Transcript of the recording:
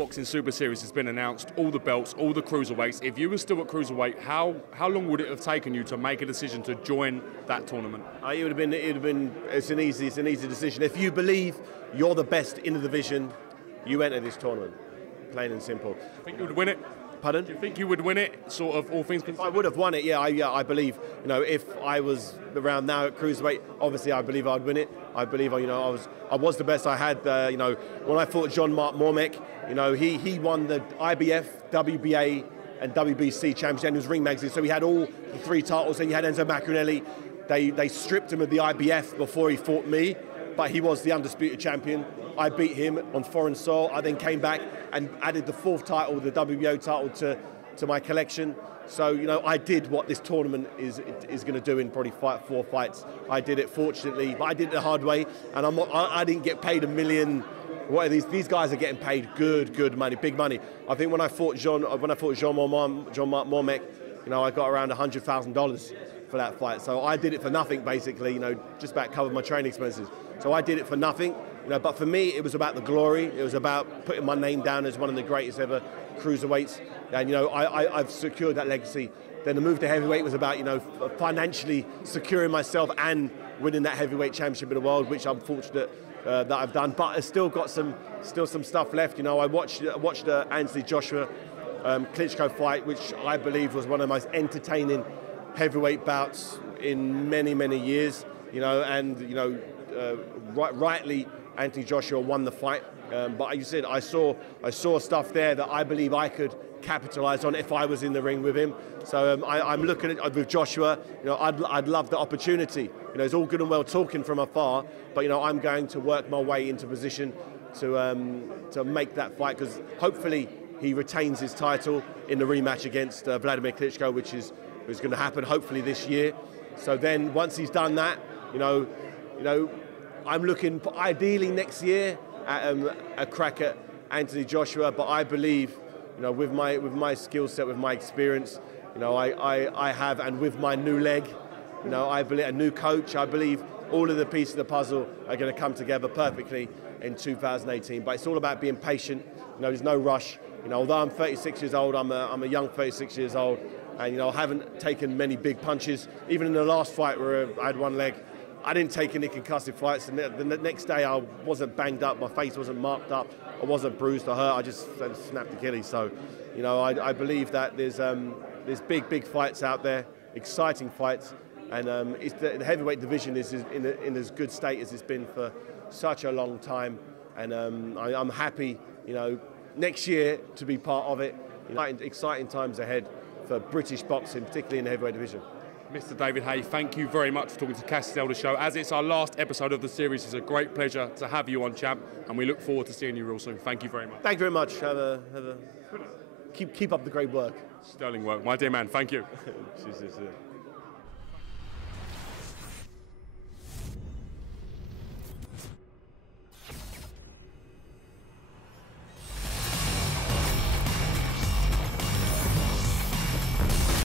Boxing Super Series has been announced, all the belts, all the cruiserweights. If you were still at cruiserweight, how long would it have taken you to make a decision to join that tournament? It would have been. It's an easy decision. If you believe you're the best in the division, you enter this tournament. Plain and simple. I think you would win it. Pardon? Do you think you would win it, sort of, all things considered? I would have won it, yeah, I believe. You know, if I was around now at cruiserweight, obviously I believe I'd win it. I believe, you know, I was the best. I had, you know, when I fought Jean-Marc Mormec, you know, he won the IBF, WBA, and WBC championship, and he was Ring Magazine, so he had all the 3 titles. Then you had Enzo Maccarinelli. They stripped him of the IBF before he fought me, but he was the undisputed champion. I beat him on foreign soil. I then came back and added the 4th title, the WBO title, to my collection. So, you know, I did what this tournament is going to do in probably 4 fights. I did it fortunately, but I did it the hard way, and I didn't get paid $1 million. What are these guys are getting paid good money, big money. I think when I fought Jean-Marc Mormec, you know, I got around $100,000 for that fight. So I did it for nothing, basically, you know, just about covered my training expenses. So I did it for nothing, you know, but for me, it was about the glory. It was about putting my name down as one of the greatest ever cruiserweights. And, you know, I've secured that legacy. Then the move to heavyweight was about, you know, financially securing myself and winning that heavyweight championship of the world, which I'm fortunate that I've done. But I've still got some stuff left. You know, I watched Anthony Joshua Klitschko fight, which I believe was one of the most entertaining heavyweight bouts in many years. You know, and you know, rightly Anthony Joshua won the fight. But like you said, I saw stuff there that I believe I could capitalize on if I was in the ring with him. So I'm looking at with Joshua. You know, I'd love the opportunity. You know, it's all good and well talking from afar, but you know, I'm going to work my way into position to make that fight, because hopefully he retains his title in the rematch against Vladimir Klitschko, which is going to happen hopefully this year. So then once he's done that, you know, I'm looking ideally next year at a crack at Anthony Joshua. But I believe, you know, with my skill set, with my experience, you know, I have, and with my new leg, you know, I believe a new coach. I believe all of the pieces of the puzzle are going to come together perfectly in 2018. But it's all about being patient. You know, there's no rush. You know, although I'm 36 years old, I'm a young 36 years old, and you know, I haven't taken many big punches. Even in the last fight where I had one leg, I didn't take any concussive fights, and the next day I wasn't banged up, my face wasn't marked up, I wasn't bruised or hurt, I just snapped Achilles. So, you know, I believe that there's big fights out there, exciting fights, and the heavyweight division is in as good state as it's been for such a long time, and I'm happy, you know, next year to be part of it. You know, exciting times ahead for British boxing, particularly in the heavyweight division. Mr. David Haye, thank you very much for talking to Cassius Elder Show. As it's our last episode of the series, it's a great pleasure to have you on, champ, and we look forward to seeing you real soon. Thank you very much. Thank you very much. Keep up the great work. Sterling work. My dear man, thank you. Cheers.